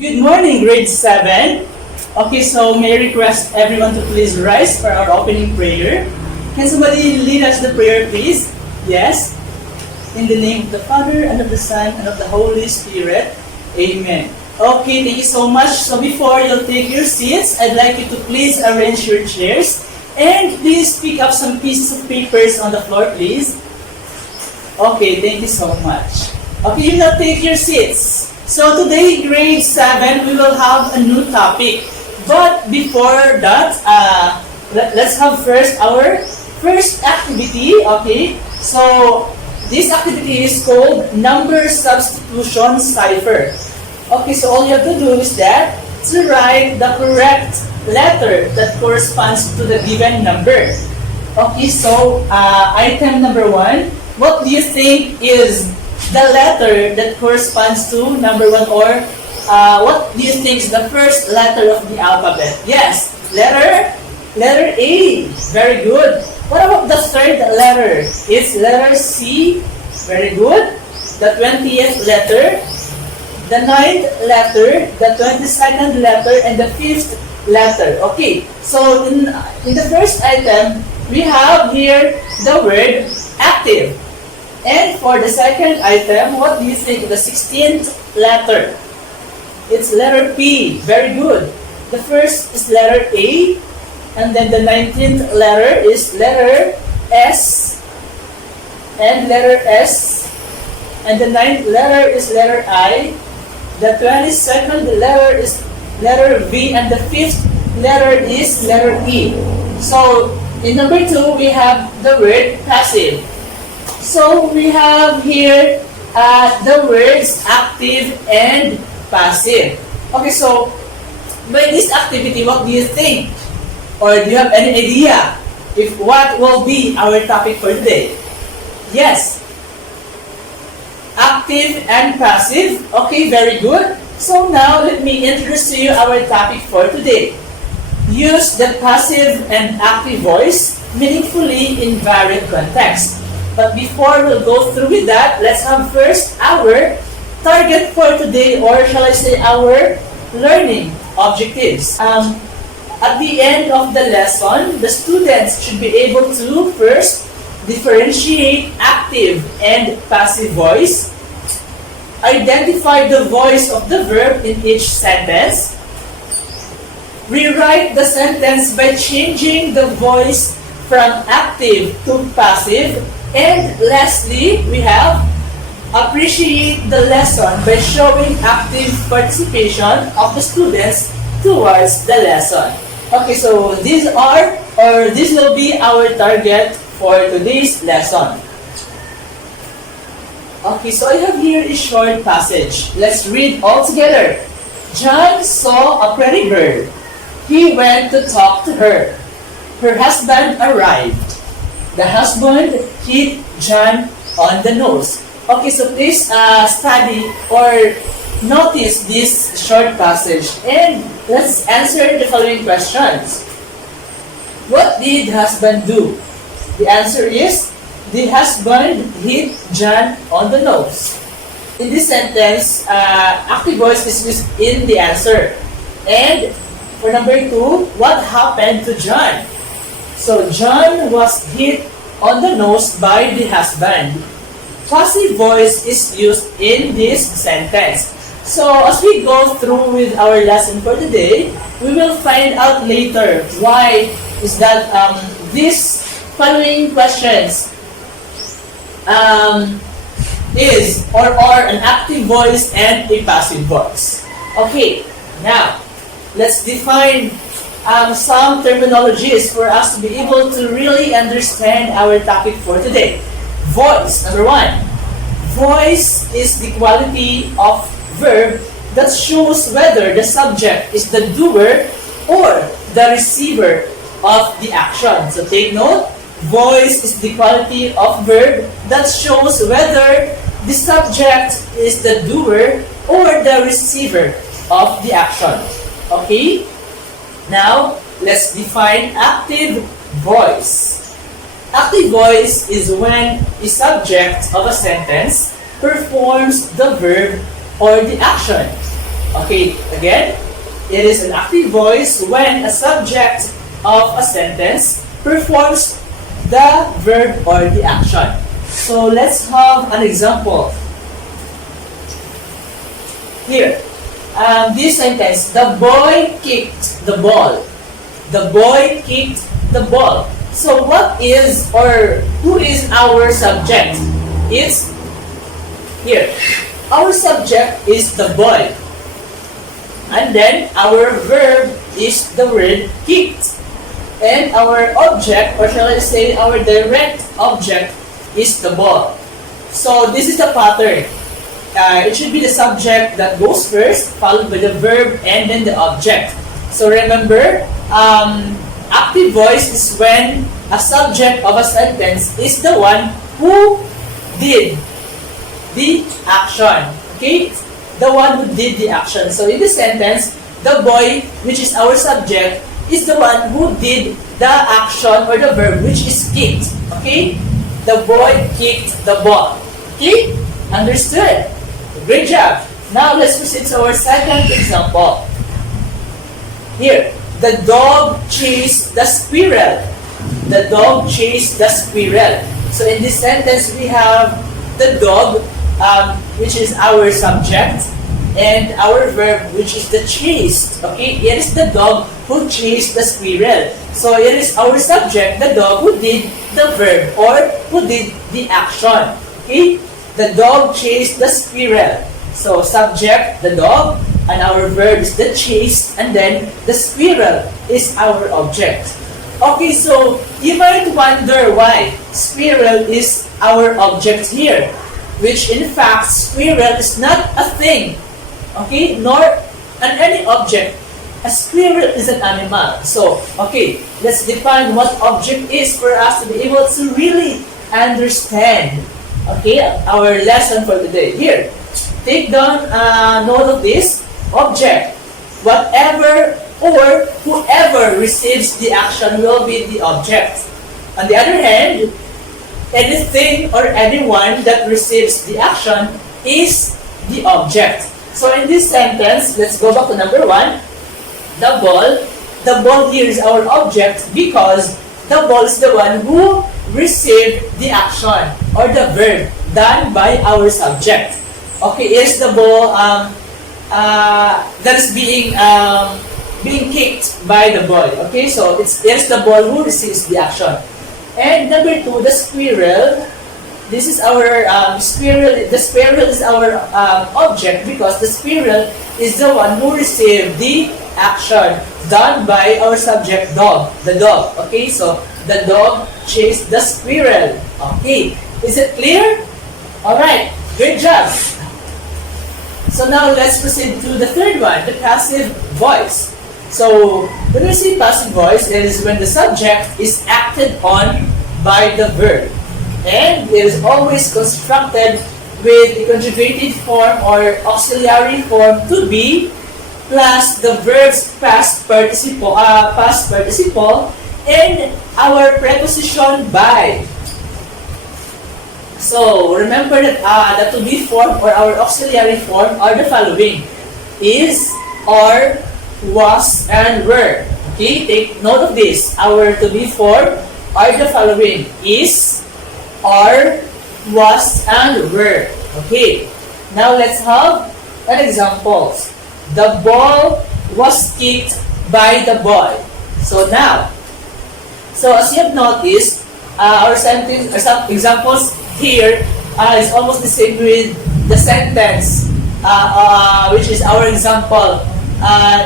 Good morning, grade 7. Okay, so may I request everyone to please rise for our opening prayer. Can somebody lead us the prayer, please? Yes? In the name of the Father, and of the Son, and of the Holy Spirit. Amen. Okay, thank you so much. So before you take your seats, I'd like you to please arrange your chairs. And please pick up some pieces of papers on the floor, please. Okay, thank you so much. Okay, you now take your seats. So today, grade 7, we will have a new topic. But before that, let's have first our first activity, okay? So, this activity is called Number Substitution Cipher. Okay, so all you have to do is that to write the correct letter that corresponds to the given number. Okay, so item number 1, what do you think is the letter that corresponds to number 1, or what do you think is the first letter of the alphabet? Yes, letter A. Very good. What about the third letter? It's letter C. Very good. The 20th letter, the 9th letter, the 22nd letter, and the 5th letter. Okay, so in the first item, we have here the word active. And for the second item, what do you think? The 16th letter. It's letter P. Very good. The first is letter A. And then the 19th letter is letter S. And letter S. And the 9th letter is letter I. The 22nd letter is letter V. And the 5th letter is letter E. So, in number 2, we have the word passive. So, we have here the words active and passive. Okay, so, by this activity, what do you think? Or do you have any idea if what will be our topic for today? Yes. Active and passive. Okay, very good. So now, let me introduce to you our topic for today. Use the passive and active voice meaningfully in varied contexts. But before we'll go through with that, let's have first our target for today, or shall I say our learning objectives. At the end of the lesson, the students should be able to first differentiate active and passive voice, identify the voice of the verb in each sentence, rewrite the sentence by changing the voice from active to passive, and lastly, we have appreciate the lesson by showing active participation of the students towards the lesson. Okay, so this will be our target for today's lesson. Okay, so I have here a short passage. Let's read all together. John saw a pretty girl. He went to talk to her. Her husband arrived. The husband hit John on the nose. Okay, so please study or notice this short passage and let's answer the following questions. What did husband do? The answer is, the husband hit John on the nose. In this sentence, active voice is used in the answer. And for number 2, what happened to John? So John was hit on the nose by the husband. Passive voice is used in this sentence. So as we go through with our lesson for today, we will find out later why is that these following questions is or are an active voice and a passive voice. Okay, now let's define some terminologies for us to be able to really understand our topic for today. Voice, number 1. Voice is the quality of verb that shows whether the subject is the doer or the receiver of the action. So take note, voice is the quality of verb that shows whether the subject is the doer or the receiver of the action. Okay? Now, let's define active voice. Active voice is when the subject of a sentence performs the verb or the action. Okay, again, it is an active voice when a subject of a sentence performs the verb or the action. So let's have an example. Here, this sentence, the boy kicked the ball. The boy kicked the ball. So what is or who is our subject? It's here. Our subject is the boy. And then our verb is the word kicked. And our object, or shall I say our direct object, is the ball. So this is the pattern. It should be the subject that goes first, followed by the verb, and then the object. So remember, active voice is when a subject of a sentence is the one who did the action. Okay? The one who did the action. So in this sentence, the boy, which is our subject, is the one who did the action or the verb, which is kicked. Okay? The boy kicked the ball. Okay? Understood? Great job. Now let's proceed to our second example. Here, the dog chased the squirrel. The dog chased the squirrel. So in this sentence, we have the dog, which is our subject, and our verb, which is the chased. Okay, it is the dog who chased the squirrel. So it is our subject, the dog, who did the verb or who did the action. Okay, the dog chased the squirrel. So subject, the dog, and our verb is the chase, and then the squirrel is our object. Okay, so you might wonder why squirrel is our object here, which in fact squirrel is not a thing, okay, nor any object. A squirrel is an animal. So, okay, let's define what object is for us to be able to really understand, okay, our lesson for today. Here, take down note of this. Object, whatever or whoever receives the action will be the object. On the other hand, anything or anyone that receives the action is the object. So in this sentence, let's go back to number 1. The ball. The ball here is our object because the ball is the one who received the action or the verb done by our subject. Okay, here's the ball that is being kicked by the boy. Okay, so here's the ball who receives the action. And number 2, the squirrel. This is our squirrel. The squirrel is our object because the squirrel is the one who received the action done by our subject, dog. The dog. Okay, so the dog chased the squirrel. Okay, is it clear? All right, great job. So now let's proceed to the third one, the passive voice. So when we say passive voice, it is when the subject is acted on by the verb. And it is always constructed with the conjugated form or auxiliary form to be plus the verb's past participle and our preposition by. So remember that the to be form or our auxiliary form are the following: is, are, was, and were. Okay, take note of this. Our to be form are the following: is, are, was, and were. Okay, now let's have an example. The ball was kicked by the boy. So now, as you have noticed, our sentence, or some examples here is almost the same with the sentence, which is our example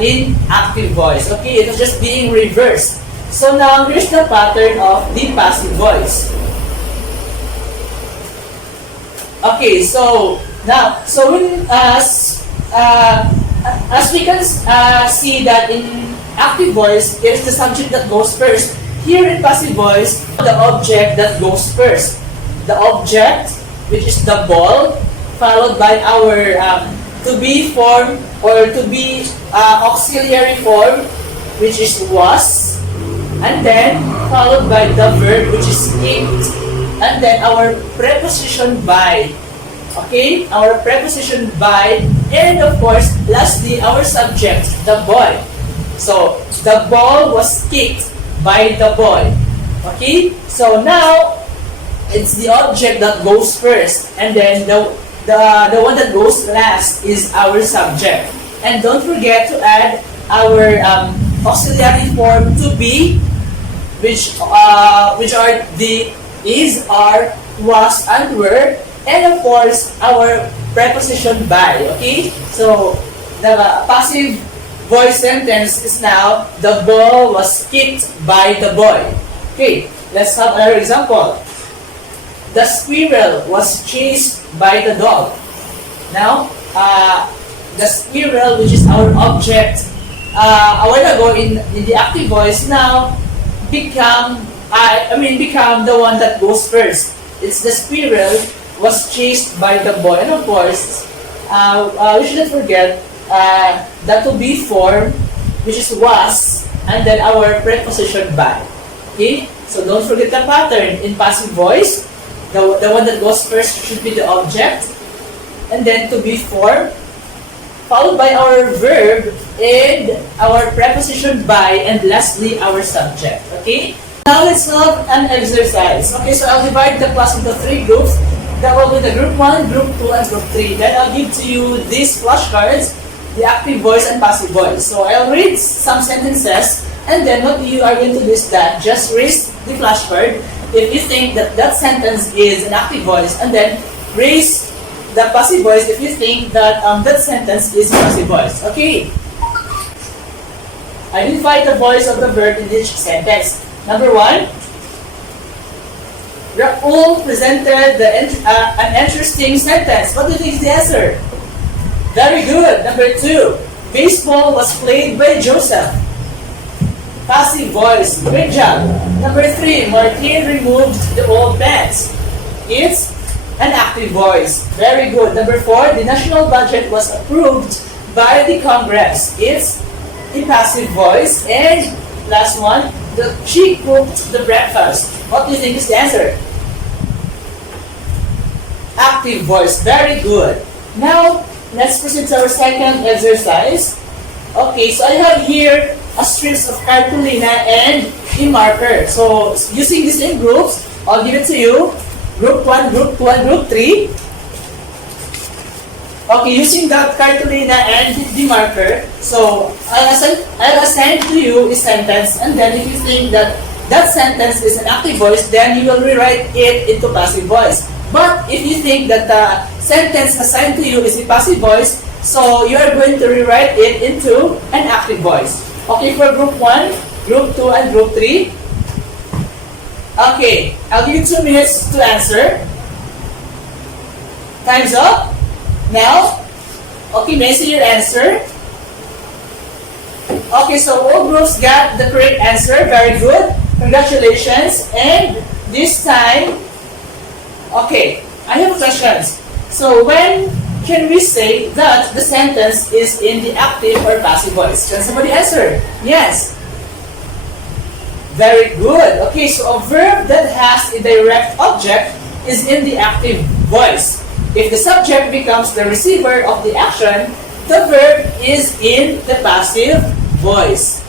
in active voice. Okay, it was just being reversed. So now here's the pattern of the passive voice. Okay, so now, when as we can see that in active voice, it is the subject that goes first. Here in passive voice, the object that goes first. The object, which is the ball, followed by our to be form or to be auxiliary form, which is was, and then followed by the verb, which is kicked, and then our preposition by Okay, our preposition by, and of course, lastly, our subject, the boy. So, the ball was kicked by the boy. Okay, so now, it's the object that goes first, and then the one that goes last is our subject. And don't forget to add our auxiliary form to be, which are the is, are, was, and were, and of course our preposition by. Okay, so the passive voice sentence is now the ball was kicked by the boy. Okay, let's have another example. The squirrel was chased by the dog. Now, the squirrel, which is our object, a while ago in the active voice, now become the one that goes first. It's the squirrel was chased by the boy, and of course, we shouldn't forget that to be form, which is was, and then our preposition by. Okay, so don't forget the pattern in passive voice. The one that goes first should be the object, and then to be form, followed by our verb and our preposition by, and lastly our subject. Okay? Now let's have an exercise. Okay, so I'll divide the class into 3 groups. That will be the group 1, group 2, and group 3. Then I'll give to you these flashcards, the active voice and passive voice. So I'll read some sentences, and then what you are going to do is that just raise the flashcard if you think that that sentence is an active voice, and then raise the passive voice if you think that that sentence is passive voice. Okay? Identify the voice of the verb in each sentence. Number 1, Raul presented an interesting sentence. What do you think is the answer? Very good. Number 2, baseball was played by Joseph. Passive voice. Great job. Number 3, Martin removed the old pants. It's an active voice. Very good. Number 4, the national budget was approved by the Congress. It's a passive voice. And last one, she cooked the breakfast. What do you think is the answer? Active voice. Very good. Now, let's proceed to our second exercise. Okay, so I have here a strips of cartolina and a marker. So, using the same groups, I'll give it to you. Group 1, Group 2, and Group 3. Okay, using that cartolina and the marker, so I'll assign to you a sentence, and then if you think that that sentence is an active voice, then you will rewrite it into passive voice. But if you think that the sentence assigned to you is a passive voice, so you are going to rewrite it into an active voice. Okay, for Group 1, Group 2, and Group 3. Okay, I'll give you 2 minutes to answer. Time's up. Now, okay, may I see your answer? Okay, so all groups got the correct answer. Very good. Congratulations. And this time, okay, I have questions. So when can we say that the sentence is in the active or passive voice? Can somebody answer? Yes. Very good. Okay, so a verb that has a direct object is in the active voice. If the subject becomes the receiver of the action, the verb is in the passive voice.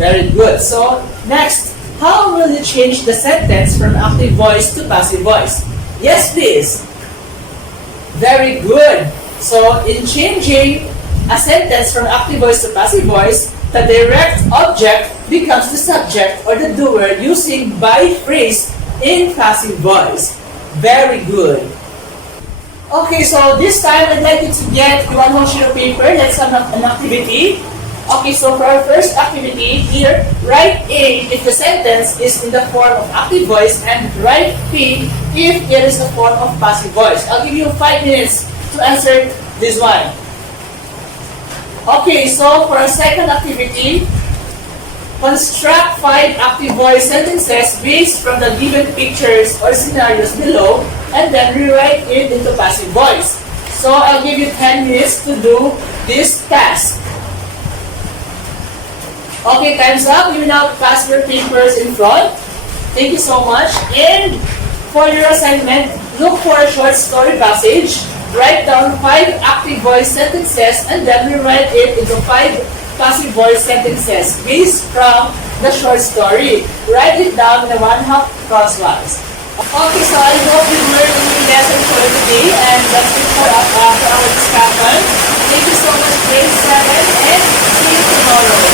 Very good. So, next, how will you change the sentence from active voice to passive voice? Yes, please. Very good. So, in changing a sentence from active voice to passive voice, the direct object becomes the subject or the doer using by phrase in passive voice. Very good. Okay, so this time I'd like you to get one whole sheet of paper. Let's have an activity. Okay, so for our first activity here, write A if the sentence is in the form of active voice, and write P if it is the form of passive voice. I'll give you 5 minutes to answer this one. Okay, so for our second activity, construct 5 active voice sentences based from the given pictures or scenarios below, and then rewrite it into passive voice. So I'll give you 10 minutes to do this task. Okay, time's up. You now pass your papers in front. Thank you so much. And for your assignment, Look for a short story passage. Write down 5 active voice sentences and then rewrite it into 5 passive voice sentences based from the short story. Write it down in the one-half crosswise. Okay, so I hope you learned a new lesson for today, and that's it for our discussion. Thank you so much, grade 7, and see you tomorrow.